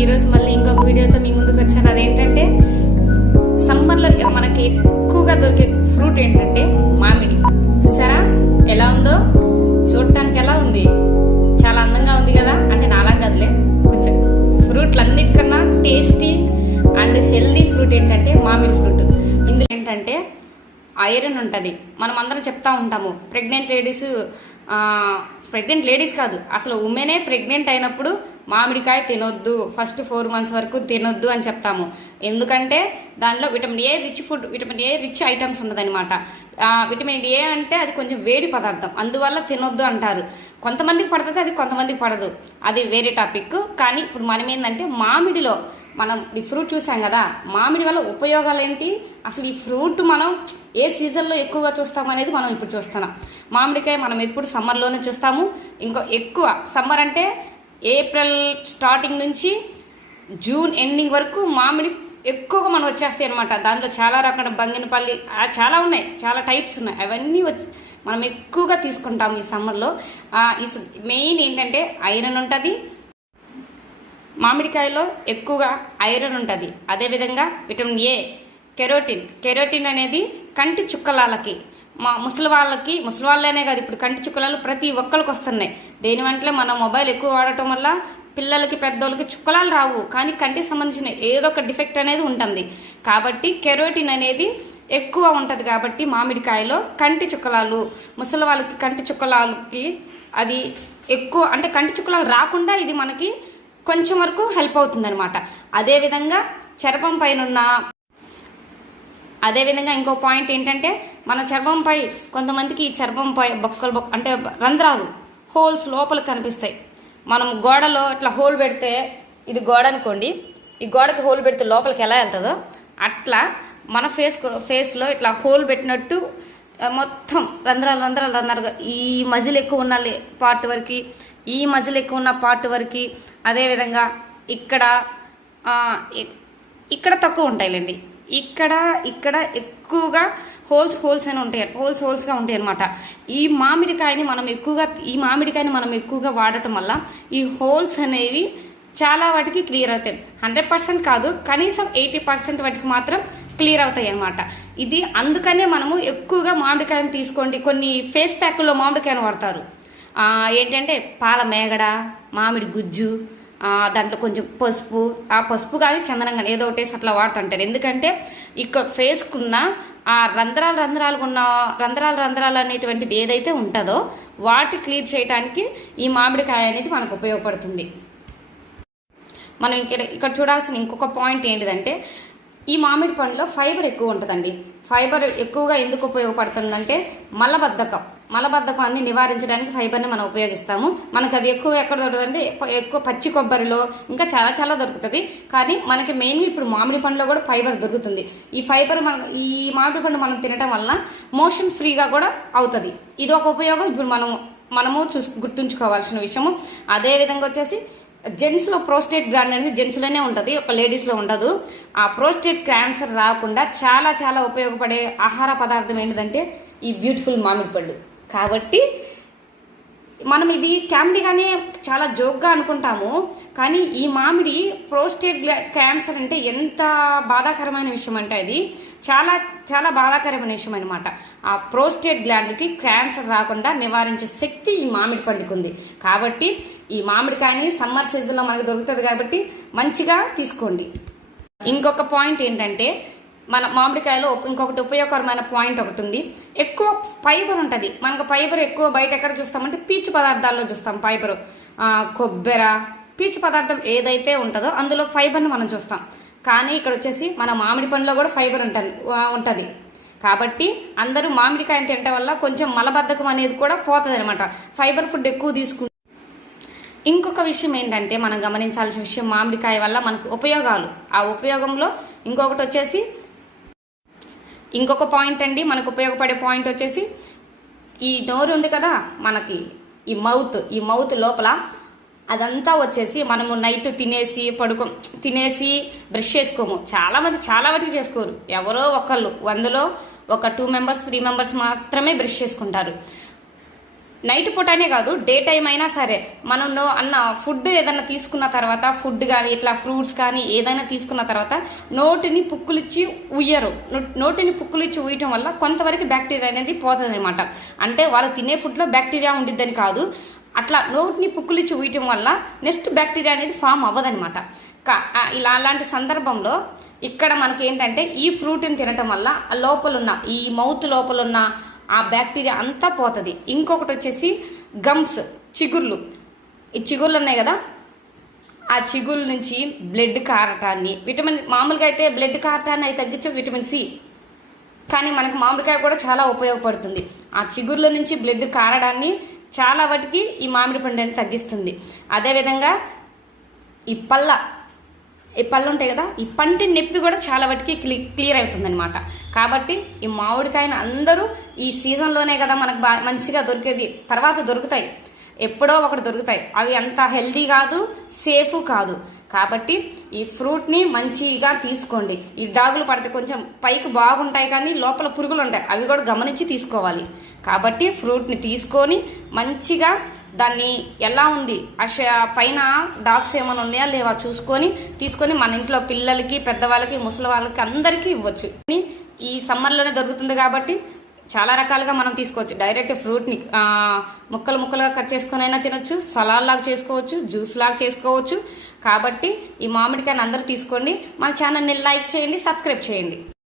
ఈరోజు మళ్ళీ ఇంకొక వీడియోతో మీ ముందుకు వచ్చాను. అదేంటంటే సమ్మర్లో మనకి ఎక్కువగా దొరికే ఫ్రూట్ ఏంటంటే మామిడి. చూసారా ఎలా ఉందో? చూడటానికి ఎలా ఉంది? చాలా అందంగా ఉంది కదా. అంటే నాలా కదలే, కొంచెం ఫ్రూట్లన్నిటికన్నా టేస్టీ అండ్ హెల్దీ ఫ్రూట్ ఏంటంటే మామిడి ఫ్రూట్. ఇందులో ఏంటంటే ఐరన్ ఉంటుంది. మనం అందరం చెప్తా ఉంటాము ప్రెగ్నెంట్ లేడీస్ కాదు, అసలు ఉమెనే ప్రెగ్నెంట్ అయినప్పుడు మామిడికాయ తినొద్దు, ఫస్ట్ 4 months వరకు తినొద్దు అని చెప్తాము. ఎందుకంటే దానిలో విటమిన్ ఏ రిచ్ ఐటమ్స్ ఉన్నదనమాట. విటమిన్ ఏ అంటే అది కొంచెం వేడి పదార్థం, అందువల్ల తినొద్దు అంటారు. కొంతమందికి పడుతుంది, అది కొంతమందికి పడదు, అది వేరే టాపిక్. కానీ ఇప్పుడు మనం ఏంటంటే మామిడిలో మనం ఈ ఫ్రూట్ చూసాం కదా, మామిడి వల్ల ఉపయోగాలు ఏంటి, అసలు ఈ ఫ్రూట్ మనం ఏ సీజన్లో ఎక్కువగా చూస్తాం అనేది మనం ఇప్పుడు చూస్తున్నాం. మామిడికాయ మనం ఎప్పుడు సమ్మర్లోనే చూస్తాము. ఇంకో ఎక్కువ సమ్మర్ అంటే ఏప్రిల్ స్టార్టింగ్ నుంచి జూన్ ఎండింగ్ వరకు మామిడి ఎక్కువగా మనం వచ్చేస్తాయి అనమాట. దాంట్లో చాలా రకాల బంగినపల్లి చాలా ఉన్నాయి, చాలా టైప్స్ ఉన్నాయి. అవన్నీ మనం ఎక్కువగా తీసుకుంటాము ఈ సమ్మర్లో. ఈ మెయిన్ ఏంటంటే ఐరన్ ఉంటుంది మామిడికాయలో, ఎక్కువగా ఐరన్ ఉంటుంది. అదేవిధంగా విటమిన్ ఏ, కెరోటిన్ అనేది కంటి చుక్కలాలకి, ముసలి వాళ్ళనే కాదు, ఇప్పుడు కంటి చుక్కలాలు ప్రతి ఒక్కరికి వస్తున్నాయి. దేనివంటే మన మొబైల్ ఎక్కువ వాడటం వల్ల పిల్లలకి పెద్దోళ్ళకి చుక్కలాలు రావు, కానీ కంటికి సంబంధించిన ఏదో ఒక డిఫెక్ట్ అనేది ఉంటుంది. కాబట్టి కెరోటిన్ అనేది ఎక్కువ ఉంటుంది. కాబట్టి మామిడికాయలో కంటి చుక్కలాలు, ముసలి వాళ్ళకి కంటి చుక్కలాలకి అది ఎక్కువ, అంటే కంటి చుక్కలాలు రాకుండా ఇది మనకి కొంచెం వరకు హెల్ప్ అవుతుంది అనమాట. అదేవిధంగా చర్మం పైన అదేవిధంగా ఇంకో పాయింట్ ఏంటంటే మన చర్మంపై కొంతమందికి ఈ చర్మంపై బొక్కలు అంటే రంధ్రాలు, హోల్స్ లోపల కనిపిస్తాయి. మనం గోడలో ఇట్లా హోల్ పెడితే, ఇది గోడ అనుకోండి, ఈ గోడకి హోల్ పెడితే లోపలికి ఎలా వెళ్తుందో అట్లా మన ఫేస్లో ఇట్లా హోల్ పెట్టినట్టు మొత్తం రంధ్రాలుగా ఈ మజిల్ ఎక్కువ ఉన్న పార్ట్ వరకు, ఈ మజిల్ ఎక్కువ ఉన్న పార్ట్ వరకు, అదేవిధంగా ఇక్కడ తక్కువ ఉంటాయిలేండి, ఇక్కడ ఎక్కువగా హోల్స్ అని ఉంటాయి, హోల్స్గా ఉంటాయి అనమాట. ఈ మామిడికాయని మనం ఎక్కువగా వాడటం వల్ల ఈ హోల్స్ అనేవి చాలా వాటికి క్లియర్ అవుతాయి. 100% కాదు, కనీసం 80% వాటికి మాత్రం క్లియర్ అవుతాయి అనమాట. ఇది అందుకనే మనము ఎక్కువగా మామిడికాయని తీసుకోండి. కొన్ని ఫేస్ ప్యాక్లో మామిడికాయని వాడతారు. ఏంటంటే పాల మేగడ, మామిడి గుజ్జు, దాంట్లో కొంచెం పసుపు, ఆ పసుపు కానీ చందనం కానీ ఏదో ఒకటేసి అట్లా వాడుతుంటారు. ఎందుకంటే ఇక్కడ ఫేస్కున్న ఆ రంధ్రాలు అనేటువంటిది ఏదైతే ఉంటుందో వాటి క్లియర్ చేయడానికి ఈ మామిడికాయ అనేది మనకు ఉపయోగపడుతుంది. మనం ఇక్కడ చూడాల్సిన ఇంకొక పాయింట్ ఏంటిదంటే ఈ మామిడి పండులో ఫైబర్ ఎక్కువ ఉంటుందండి. ఫైబర్ ఎక్కువగా ఎందుకు ఉపయోగపడుతుందంటే మలబద్ధకాన్ని నివారించడానికి ఫైబర్ని మనం ఉపయోగిస్తాము. మనకు అది ఎక్కువ ఎక్కడ దొరుకుతుందంటే ఎక్కువ పచ్చి కొబ్బరిలో, ఇంకా చాలా చాలా దొరుకుతుంది. కానీ మనకి మెయిన్గా ఇప్పుడు మామిడి పండులో కూడా ఫైబర్ దొరుకుతుంది. ఈ ఫైబర్ ఈ మామిడి పండు మనం తినడం వల్ల మోషన్ ఫ్రీగా కూడా అవుతుంది. ఇది ఒక ఉపయోగం ఇప్పుడు మనము గుర్తుంచుకోవాల్సిన విషయము. అదేవిధంగా వచ్చేసి జెంట్స్లో ప్రోస్టేట్ గ్లాండ్ అనేది జెంట్స్లోనే ఉంటుంది, ఒక లేడీస్లో ఉండదు. ఆ ప్రోస్టేట్ క్యాన్సర్ రాకుండా చాలా చాలా ఉపయోగపడే ఆహార పదార్థం ఏంటిదంటే ఈ బ్యూటిఫుల్ మామిడి పళ్ళు. కాబట్టి మనం ఇది కామెడీగానే చాలా జోక్గా అనుకుంటాము, కానీ ఈ మామిడి ప్రోస్టేట్ క్యాన్సర్ అంటే ఎంత బాధాకరమైన విషయం అంటే అది చాలా చాలా బాధాకరమైన విషయం అనమాట. ఆ ప్రోస్టేట్ గ్లాండ్కి క్యాన్సర్ రాకుండా నివారించే శక్తి ఈ మామిడి పండుకు ఉంది. కాబట్టి ఈ మామిడికాయని సమ్మర్ సీజన్లో మనకు దొరుకుతుంది కాబట్టి మంచిగా తీసుకోండి. ఇంకొక పాయింట్ ఏంటంటే మన మామిడికాయలో ఇంకొకటి ఉపయోగకరమైన పాయింట్ ఒకటి ఉంది, ఎక్కువ ఫైబర్ ఉంటుంది. మనకు ఫైబర్ ఎక్కువ బయట ఎక్కడ చూస్తామంటే పీచు పదార్థాల్లో చూస్తాం. ఫైబర్ కొబ్బరి, పీచు పదార్థం ఏదైతే ఉంటుందో అందులో ఫైబర్ని మనం చూస్తాం. కానీ ఇక్కడ వచ్చేసి మన మామిడి పండులో కూడా ఫైబర్ ఉంటుంది. కాబట్టి అందరూ మామిడికాయని తినడం వల్ల కొంచెం మలబద్ధకం అనేది కూడా పోతుంది అనమాట, ఫైబర్ ఫుడ్ ఎక్కువ తీసుకుంటే. ఇంకొక విషయం ఏంటంటే మనం గమనించాల్సిన విషయం, మామిడికాయ వల్ల మనకు ఉపయోగాలు. ఆ ఉపయోగంలో ఇంకొక పాయింట్ అండి, మనకు ఉపయోగపడే పాయింట్ వచ్చేసి ఈ నోరు ఉంది కదా మనకి, ఈ మౌత్ లోపల అదంతా వచ్చేసి మనము నైట్ తినేసి బ్రష్ చేసుకోము. చాలామంది చాలా వాటికి చేసుకోరు, ఎవరో ఒకళ్ళు 100లో ఒక 2 members 3 members మాత్రమే బ్రష్ చేసుకుంటారు. నైట్ పూట అనే కాదు, డే టైం అయినా సరే మనం ఫుడ్ ఏదైనా తీసుకున్న తర్వాత, ఫుడ్ కానీ ఇట్లా ఫ్రూట్స్ కానీ ఏదైనా తీసుకున్న తర్వాత నోటిని పుక్కులిచ్చి ఉయ్యరు. నోటిని పుక్కులిచ్చి ఉయ్యటం వల్ల కొంతవరకు బ్యాక్టీరియా అనేది పోతుంది అనమాట. అంటే వాళ్ళు తినే ఫుడ్లో బ్యాక్టీరియా ఉండిద్దని కాదు, అట్లా నోటిని పుక్కులిచ్చి ఉయ్యటం వల్ల నెక్స్ట్ బ్యాక్టీరియా అనేది ఫామ్ అవ్వదనమాట. అలాంటి సందర్భంలో ఇక్కడ మనకి ఏంటంటే ఈ ఫ్రూట్ని తినటం వల్ల లోపలున్న ఈ మౌత్ లోపలున్న ఆ బ్యాక్టీరియా అంతా పోతుంది. ఇంకొకటి వచ్చేసి గమ్స్, చిగుర్లు. ఈ చిగుర్లు ఉన్నాయి కదా, ఆ చిగుర్ల నుంచి బ్లడ్ కారటాన్ని, మామూలుగా అయితే బ్లడ్ కారటాన్ని అవి తగ్గించే విటమిన్ సి, కానీ మనకు మామిడికాయ కూడా చాలా ఉపయోగపడుతుంది. ఆ చిగుర్ల నుంచి బ్లడ్ కారడాన్ని చాలా వాటికి ఈ మామిడి పండు అనేది తగ్గిస్తుంది. అదేవిధంగా ఈ పళ్ళు ఉంటాయి కదా, ఈ పంటి నొప్పి కూడా చాలా వాటికి క్లియర్ అవుతుంది అనమాట. కాబట్టి ఈ మామిడికాయను అందరూ ఈ సీజన్లోనే కదా మనకు మంచిగా దొరికేది, తర్వాత దొరుకుతాయి, ఎప్పుడో ఒకటి దొరుకుతాయి. అవి అంత హెల్దీ కాదు, సేఫ్ కాదు. కాబట్టి ఈ ఫ్రూట్ని మంచిగా తీసుకోండి. ఈ డాగులు పడితే కొంచెం పైకి బాగుంటాయి కానీ లోపల పురుగులు ఉంటాయి, అవి కూడా గమనించి తీసుకోవాలి. కాబట్టి ఫ్రూట్ని తీసుకొని మంచిగా దాన్ని ఎలా ఉంది, పైన డాగ్స్ ఏమైనా ఉన్నాయా లేవా తీసుకొని మన ఇంట్లో పిల్లలకి, పెద్దవాళ్ళకి, ముసలి వాళ్ళకి అందరికీ ఇవ్వచ్చు. ఈ సమ్మర్లోనే దొరుకుతుంది కాబట్టి చాలా రకాలుగా మనం తీసుకోవచ్చు. డైరెక్ట్ ఫ్రూట్ని ముక్కలుగా కట్ చేసుకొని అయినా తినొచ్చు, సలాడ్ లాగా చేసుకోవచ్చు, జ్యూస్ లాగా చేసుకోవచ్చు. కాబట్టి ఈ మామిడికాయని అందరూ తీసుకోండి. మన ఛానల్ని లైక్ చేయండి, సబ్స్క్రైబ్ చేయండి.